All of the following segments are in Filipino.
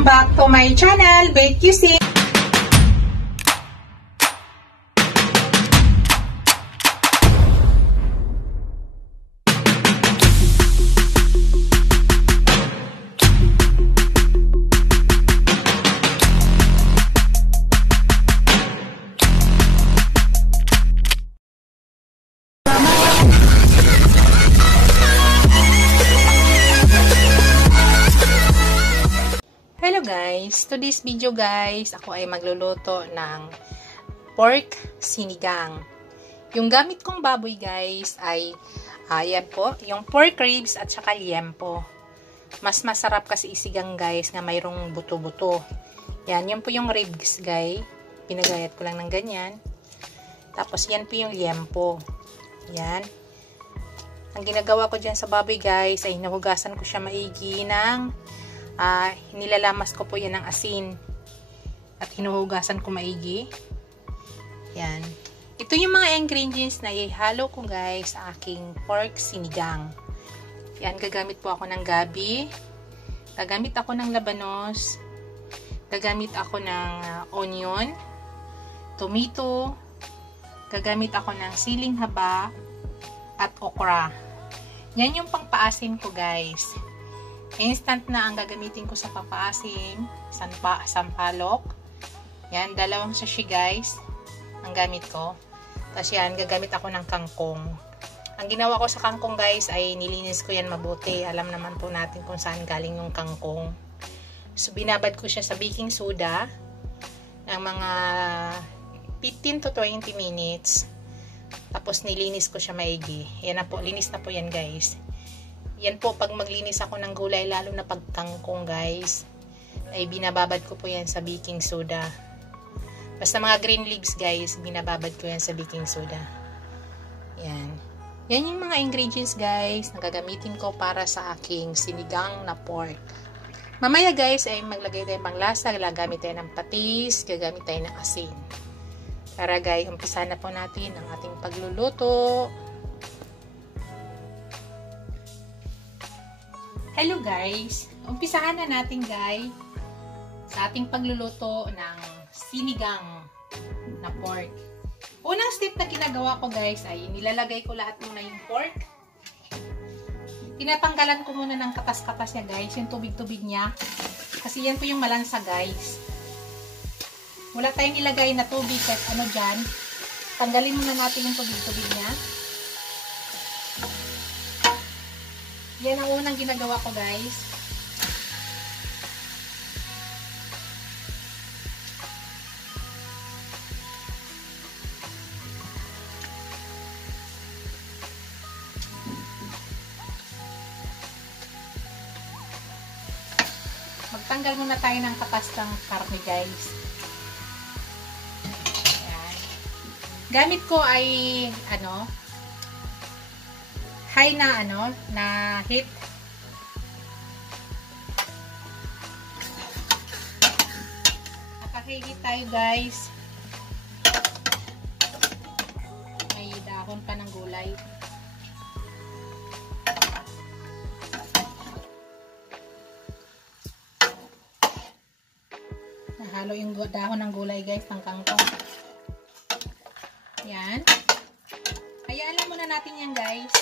Welcome back to my channel, Bake QC. Hello guys! Today's video guys, ako ay magluluto ng pork sinigang. Yung gamit kong baboy guys ay yan po, yung pork ribs at saka liempo. Mas masarap kasi isigang guys na mayroong buto-buto. Yan po yung ribs guys. Pinagayat ko lang ng ganyan. Tapos yan po yung liempo. Yan. Ang ginagawa ko dyan sa baboy guys ay nahugasan ko siya maigi ng nilalamas ko po yan ng asin at hinuhugasan ko maigi. Yan. Ito yung mga ingredients na ihalo ko guys sa aking pork sinigang. Yan, gagamit po ako ng gabi, gagamit ako ng labanos, gagamit ako ng onion, tomato, gagamit ako ng siling haba at okra. Yan yung pangpaasim ko guys. Instant na ang gagamitin ko sa papaasim, sampalok. Yan, 2 sachet guys ang gamit ko. Tapos yan, gagamit ako ng kangkong. Ang ginawa ko sa kangkong guys ay nilinis ko yan mabuti. Alam naman po natin kung saan galing yung kangkong. So binabad ko siya sa baking soda ng mga 15 to 20 minutes. Tapos nilinis ko siya maigi. Yan na po, linis na po yan guys. Yan po, pag maglinis ako ng gulay, lalo na pag kangkong guys, ay binababad ko po yan sa baking soda. Basta mga green leaves guys, binababad ko yan sa baking soda. Yan. Yan yung mga ingredients guys na gagamitin ko para sa aking sinigang na pork. Mamaya guys ay maglagay tayo pang lasa, gagamit tayo ng patis, gagamit tayo ng asin. Tara guys, umpisa na po natin ang ating pagluluto. Hello guys! Umpisahan na natin guys sa ating pagluluto ng sinigang na pork. Unang step na ginagawa ko guys ay nilalagay ko lahat muna yung pork. Tinatanggalan ko muna ng katas-katas niya guys, yung tubig-tubig niya. Kasi yan po yung malansa guys. Wala tayong ilagay na tubig kahit ano dyan. Tanggalin muna natin yung tubig-tubig niya. Yan ang unang ginagawa ko guys. Magtanggal muna tayo ng katas ng karne guys. Yan. Gamit ko ay high na na heat. Nakahigit tayo guys. May dahon pa ng gulay. Nahalo yung dahon ng gulay guys ng kangkong. Yan. Hayaan lang muna natin yan guys.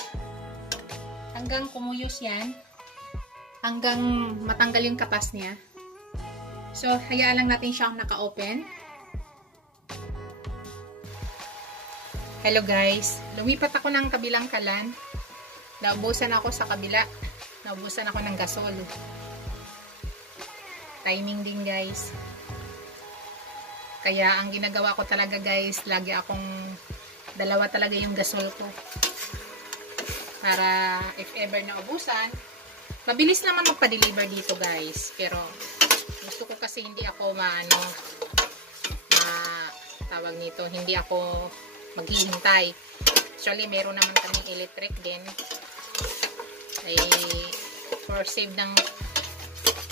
Hanggang kumuyos yan. Hanggang matanggal yung katas niya. So, hayaan lang natin siyang naka-open. Hello guys. Lumipat ako ng kabilang kalan. Naubusan ako sa kabila. Naubusan ako ng gasol. Timing din guys. Kaya ang ginagawa ko talaga guys, lagi akong 2 talaga yung gasol ko. Para if ever na ubusan, mabilis naman magpa-deliver dito guys. Pero gusto ko kasi hindi ako tawag nito, hindi ako maghihintay. Actually, meron naman kaming electric din. Ay for save ng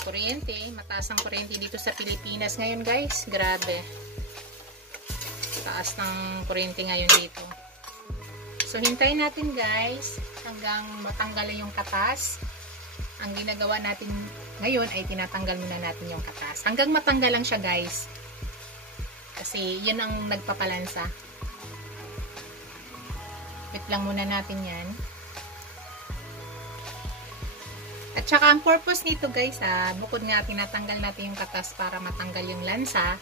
kuryente, mataas ang kuryente dito sa Pilipinas ngayon guys. Grabe. Taas ng kuryente ngayon dito. So, hintayin natin guys hanggang matanggal yung katas. Ang ginagawa natin Ngayon ay tinatanggal muna natin yung katas. Hanggang matanggal lang siya guys. Kasi yun ang nagpapalansa. Wait lang muna natin yan. At saka ang purpose nito guys, bukod nga tinatanggal natin yung katas para matanggal yung lansa,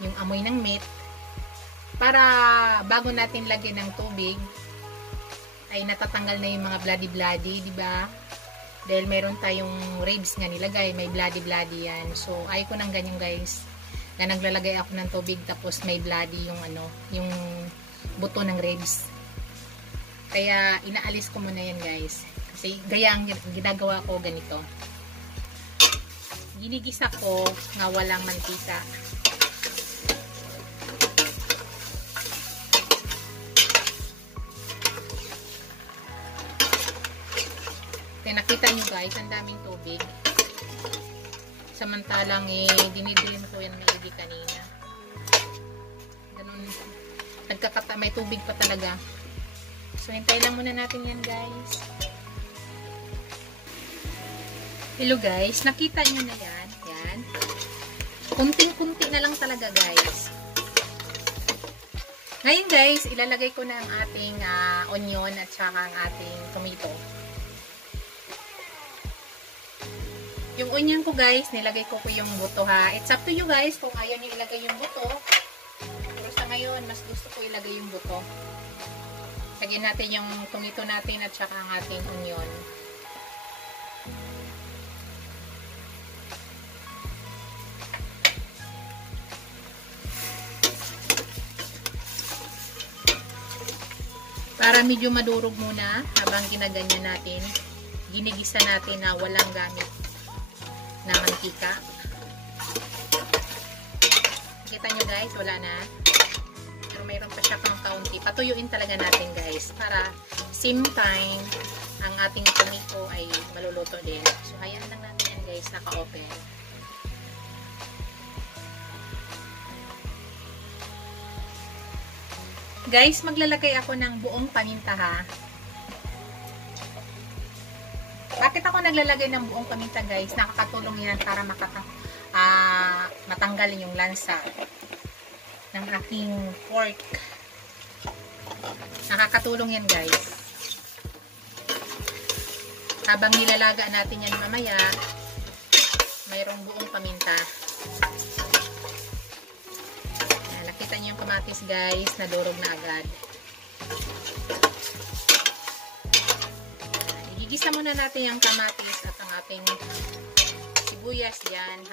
yung amoy ng meat, para bago natin lagyan ng tubig, ay natatanggal na yung mga bloody-bloody, di ba? Dahil meron tayong ribs nga nilagay, may bloody-bloody yan. So, ayaw ko ng ganyan guys, na naglalagay ako ng tubig tapos may bloody yung yung buto ng ribs. Kaya, inaalis ko muna yan guys. Kasi, gaya ang ginagawa ko ganito. Ginigisa ko na walang mantika. Nakita nyo guys, ang daming tubig. Samantalang dinidilim ko yan maigi kanina. Ganun. May tubig pa talaga. So, hintay lang muna natin yan guys. Hello guys, nakita nyo na yan. Yan. Kunting-kunti na lang talaga guys. Ngayon guys, ilalagay ko na ang ating onion at saka ang ating tomato. Yung onion ko guys, nilagay ko yung buto ha. It's up to you guys kung ayaw nyo ilagay yung buto. Pero sa ngayon, mas gusto ko ilagay yung buto. Lagyan natin yung tomato natin at saka ang ating onion. Para medyo madurog muna habang ginaganyan natin. Ginigisa natin na walang gamit na mantika. Kita nyo guys, wala na. Pero mayroon pa siya pang kaunti. Patuyuin talaga natin guys. Para same time, ang ating tomato ay maluluto din. So, hayaan lang natin yan guys, naka-open. Guys, maglalagay ako ng buong paminta ha. Bakit ako naglalagay ng buong paminta guys? Nakakatulong yan para matanggal yung lansa ng aking pork. Nakakatulong yan guys. Habang nilalaga natin yan mamaya, mayroong buong paminta. Nakita niyo yung kamatis guys, nadurog na agad. Igisa muna natin yung kamatis at ang ating sibuyas dyan.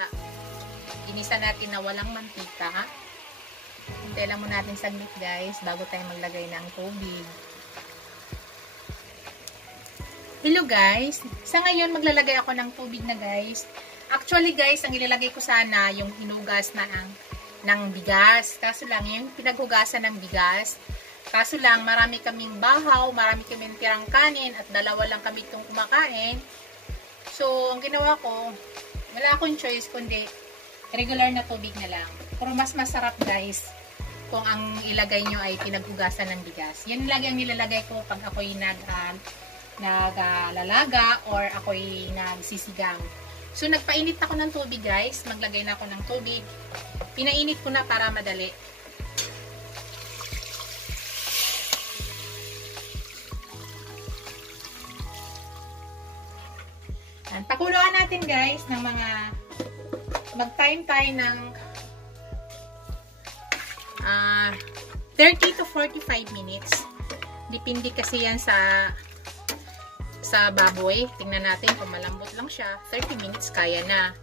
Ginisa natin na walang mantika. Hintay lang muna natin saglit guys bago tayo maglagay ng tubig. Hello guys! Sa ngayon maglalagay ako ng tubig na guys. Actually guys, ang ilalagay ko sana yung hinugas na ng bigas. Kaso lang yung pinaghugasan ng bigas. Kaso lang, marami kaming bahaw, marami kaming tirang kanin, at dalawa lang kami itong kumakain. So, ang ginawa ko, wala akong choice, kundi regular na tubig na lang. Pero mas masarap guys, kung ang ilagay nyo ay pinaghugasan ng bigas. Yan lagi ang nilalagay ko pag ako'y naglalaga or ako'y nagsisigang. So, nagpainit ako ng tubig guys. Maglagay na ako ng tubig. Pinainit ko na para madali. Pakuluan natin guys ng mga mag-time tayo ng 30 to 45 minutes. Depende kasi yan sa baboy. Tingnan natin kung malambot lang siya. 30 minutes kaya na.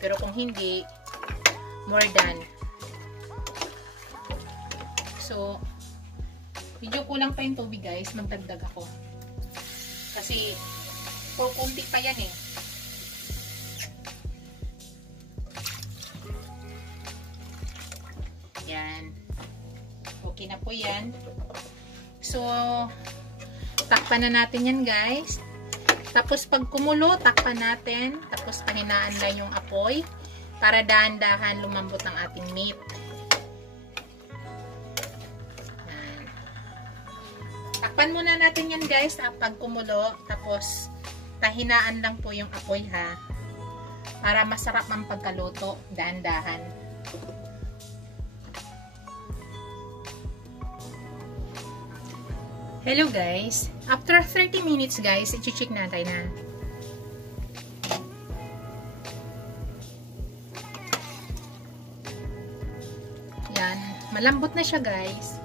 Pero kung hindi, more than. So, medyo kulang pa yung tubig guys. Magdagdag ako. Kasi, kunti pa yan eh. Yan. Okay na po yan. So, takpan na natin yan guys. Tapos pag kumulo, takpan natin. Tapos pahinaan lang yung apoy para dahan-dahan lumambot ang ating meat. Yan. Takpan muna natin yan guys pag kumulo. Tapos Tahinaan lang po yung apoy ha. Para masarap ang pagkaluto. Dahan-dahan. Hello guys. After 30 minutes guys, i-check natin na. Yan. Malambot na siya guys.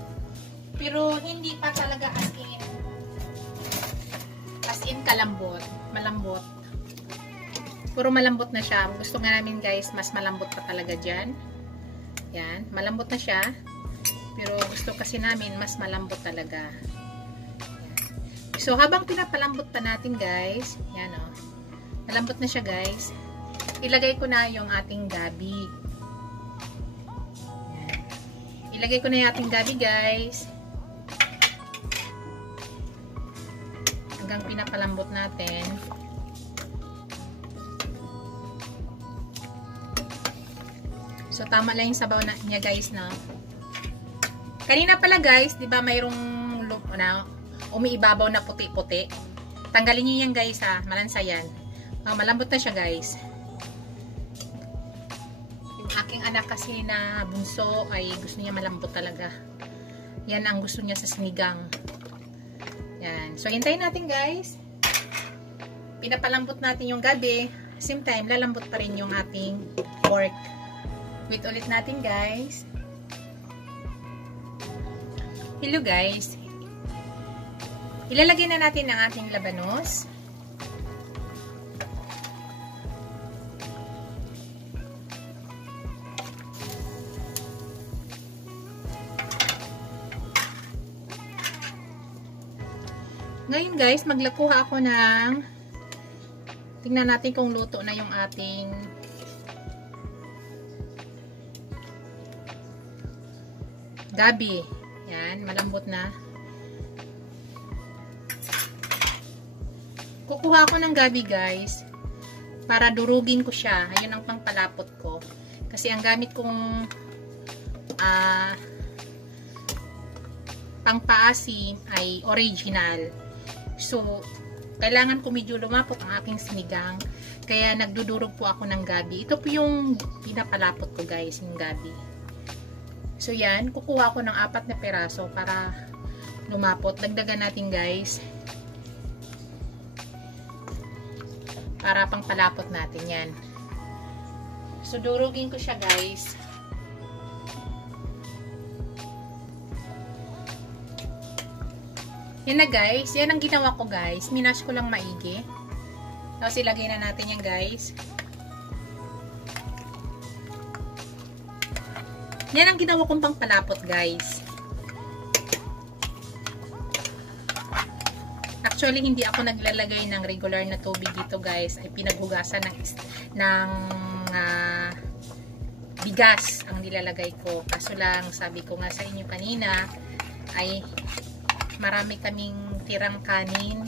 Pero hindi pa talaga as in kalambot. Malambot. Puro malambot na siya. Gusto nga namin guys, mas malambot pa talaga dyan. Yan. Malambot na siya. Pero gusto kasi namin, mas malambot talaga. So, habang pinapalambot pa natin guys, yan o. Malambot na siya guys. Ilagay ko na yung ating gabi. Yan. Ilagay ko na yung ating gabi guys. Hanggang pinapalambot natin. So, tama lang yung sabaw niya guys, no? Kanina pala guys, di ba mayroong umiibabaw na puti-puti. Tanggalin niyo yan guys ha. Malansa yan. Malambot na siya guys. Yung aking anak kasi na bunso ay gusto niya malambot talaga. Yan ang gusto niya sa sinigang. Yan. So hintayin natin guys. Pinapalambot natin yung gabi. Same time, lalambot pa rin yung ating pork. Wait ulit natin guys. Hello guys. Ilalagay na natin ang ating labanos. Ngayon guys, maglakuha ako ng tingnan natin kung luto na yung ating gabi. Yan, malambot na. Kukuha ako ng gabi guys para durugin ko siya. Ayun ang pangpalapot ko. Kasi ang gamit kong pangpaasim ay original. So, kailangan ko medyo lumapot ang aking sinigang. Kaya nagdudurog po ako ng gabi. Ito po yung pinapalapot ko guys, yung gabi. So yan, kukuha ko ng 4 na peraso para lumapot. Dagdagan natin guys. Para pang palapot natin yan. So, durugin ko siya guys. Yan na guys. Yan ang ginawa ko guys. Minash ko lang maigi. Tapos ilagay na natin yan guys. Yan ang ginawa kong pang palapot guys. Actually, hindi ako naglalagay ng regular na tubig dito guys. Ay pinaghugasan ng bigas ang nilalagay ko. Kaso lang, sabi ko nga sa inyo kanina, ay marami kaming tirang kanin.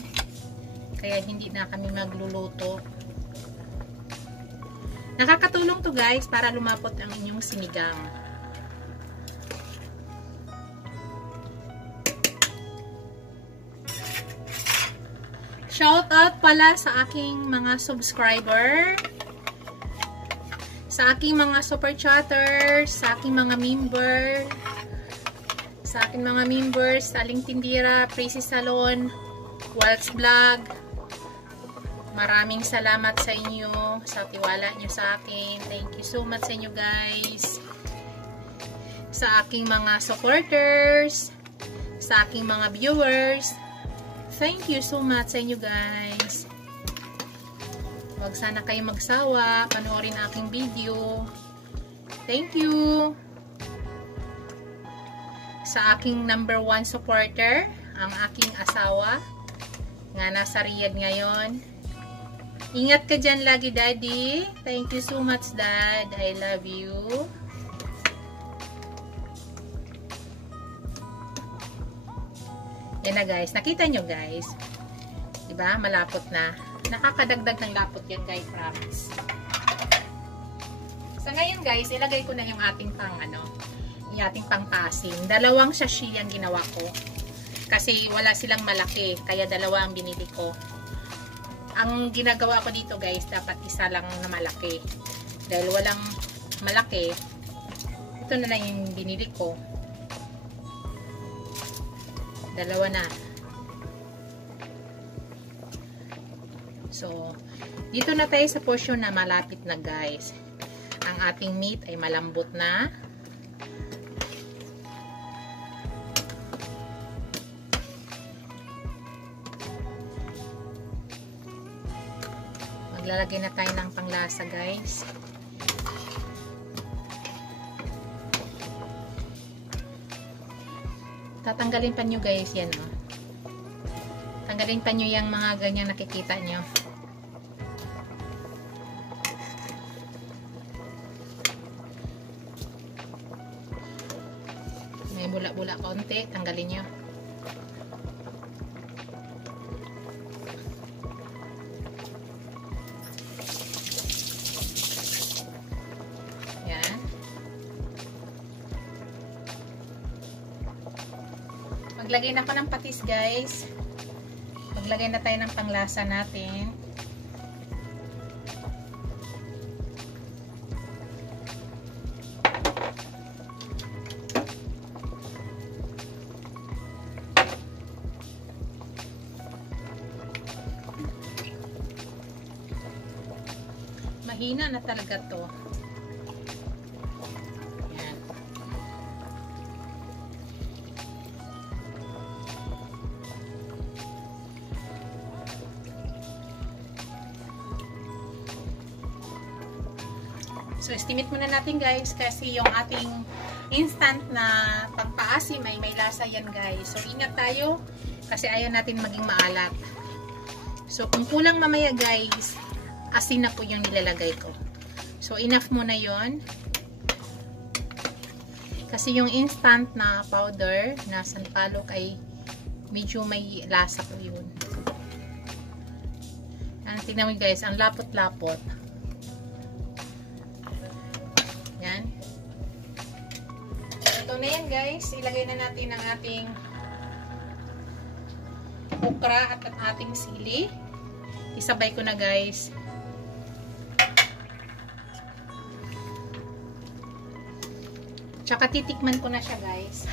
Kaya hindi na kami magluluto. Nakakatulong to guys para lumapot ang inyong sinigang. Shout out pala sa aking mga subscriber, sa aking mga super chatters, sa aking mga members, Aling Tindira, Prissy Salon, Waltz Vlog. Maraming salamat sa inyo, sa tiwala nyo sa akin. Thank you so much sa inyo guys. Sa aking mga supporters, sa aking mga viewers, thank you so much sa inyo guys. Huwag sana kayo magsawa. Panoorin aking video. Thank you. Sa aking number 1 supporter, ang aking asawa, nga nasa Riyadh ngayon. Ingat ka dyan lagi, Daddy. Thank you so much, Dad. I love you. Yan na guys. Nakita nyo guys. Diba? Malapot na. Nakakadagdag ng lapot yan guys. Promise. So ngayon guys, ilagay ko na yung ating yung ating pangpasim. 2 sachet ang ginawa ko. Kasi wala silang malaki. Kaya 2 ang binili ko. Ang ginagawa ko dito guys, dapat isa lang na malaki. Dahil walang malaki, ito na lang yung binili ko. Dalawa na. So, dito na tayo sa portion na malapit na guys. Ang ating meat ay malambot na. Maglalagay na tayo ng panglasa guys. Tatanggalin pa nyo guys yan oh. Tanggalin pa nyo yung mga ganyang nakikita nyo. May bula-bula konti, tanggalin nyo. Maglagay na ako ng patis guys. Maglagay na tayo ng panglasa natin. Mahina na talaga to. So, estimate muna natin guys kasi yung ating instant na pagpaasim ay may lasa yan guys. So, ingat tayo kasi ayaw natin maging maalat. So, kung kulang mamaya guys, asin na po yung nilalagay ko. So, enough muna yon. Kasi yung instant na powder na sampalok ay medyo may lasa po yun. Tingnan mo guys, ang lapot-lapot. Yan. Ito na yan guys. Ilagay na natin ang ating okra at ang ating sili. Isabay ko na guys. Tsaka titikman ko na siya guys.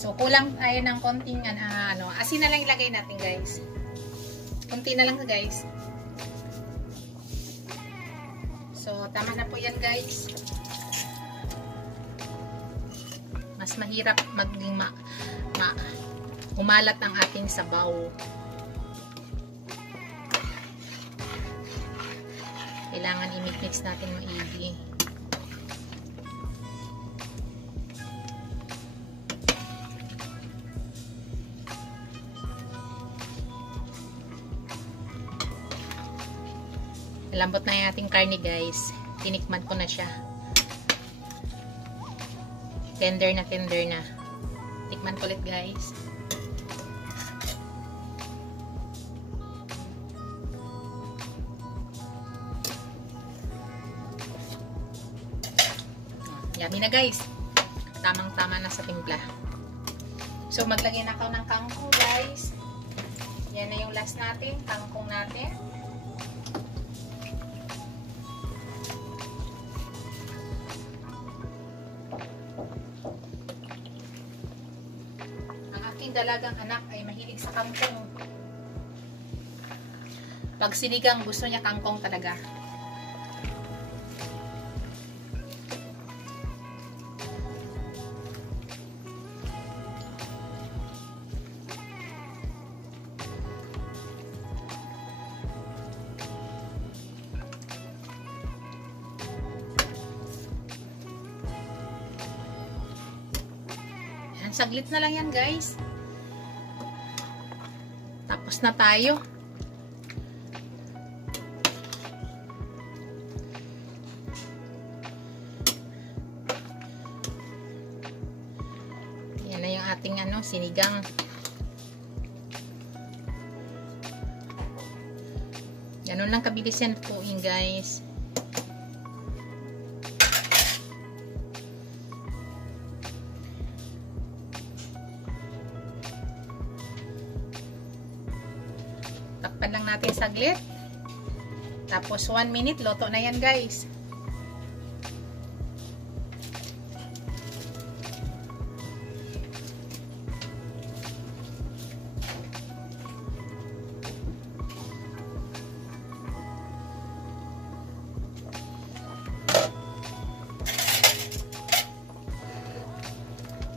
So, kulang tayo ng konting asin na lang ilagay natin guys. Kunti na lang guys. So, tama na po yan guys. Mas mahirap maging umalat ang ating sabaw. Kailangan i-mix natin maigi. Lambot na yung ating karne guys. Tinikman ko na siya. Tender na tender na. Tikman ko ulit guys. Yummy na guys. Tamang-tama na sa timpla. So maglagay na ako ng kangkong guys. Yan na yung last natin. Kangkong natin. Dalagang anak ay mahilig sa kangkong. Pag sinigang, gusto niya kangkong talaga. Yan, saglit na lang yan guys. Tapos na tayo. Yan na yung ating sinigang. Ganun lang kabilis yan po guys. Takpan lang natin saglit. Tapos 1 minute, luto na yan guys.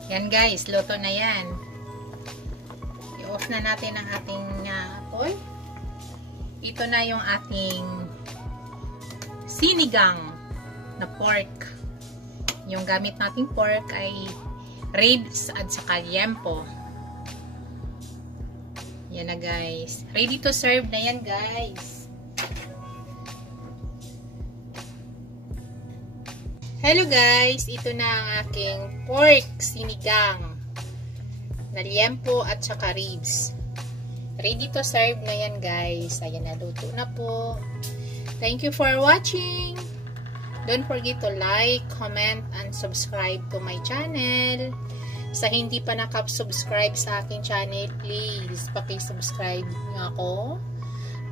Yan guys, luto na yan. I-off na natin ang ating apoy. Ito na yung ating sinigang na pork. Yung gamit nating pork ay ribs at saka liempo. Yan na guys. Ready to serve na yan guys. Hello guys, ito na ang aking pork sinigang na liempo at saka ribs. Ready to serve na yan guys. Ayan na, luto na po. Thank you for watching. Don't forget to like, comment, and subscribe to my channel. Sa hindi pa nakasubscribe sa aking channel, please paki-subscribe nyo ako.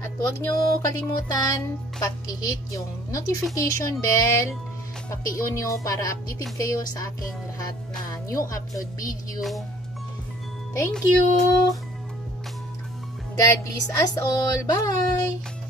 At huwag nyo kalimutan paki-hit yung notification bell. Paki-on nyo para updated kayo sa aking lahat na new upload video. Thank you! God bless us all. Bye!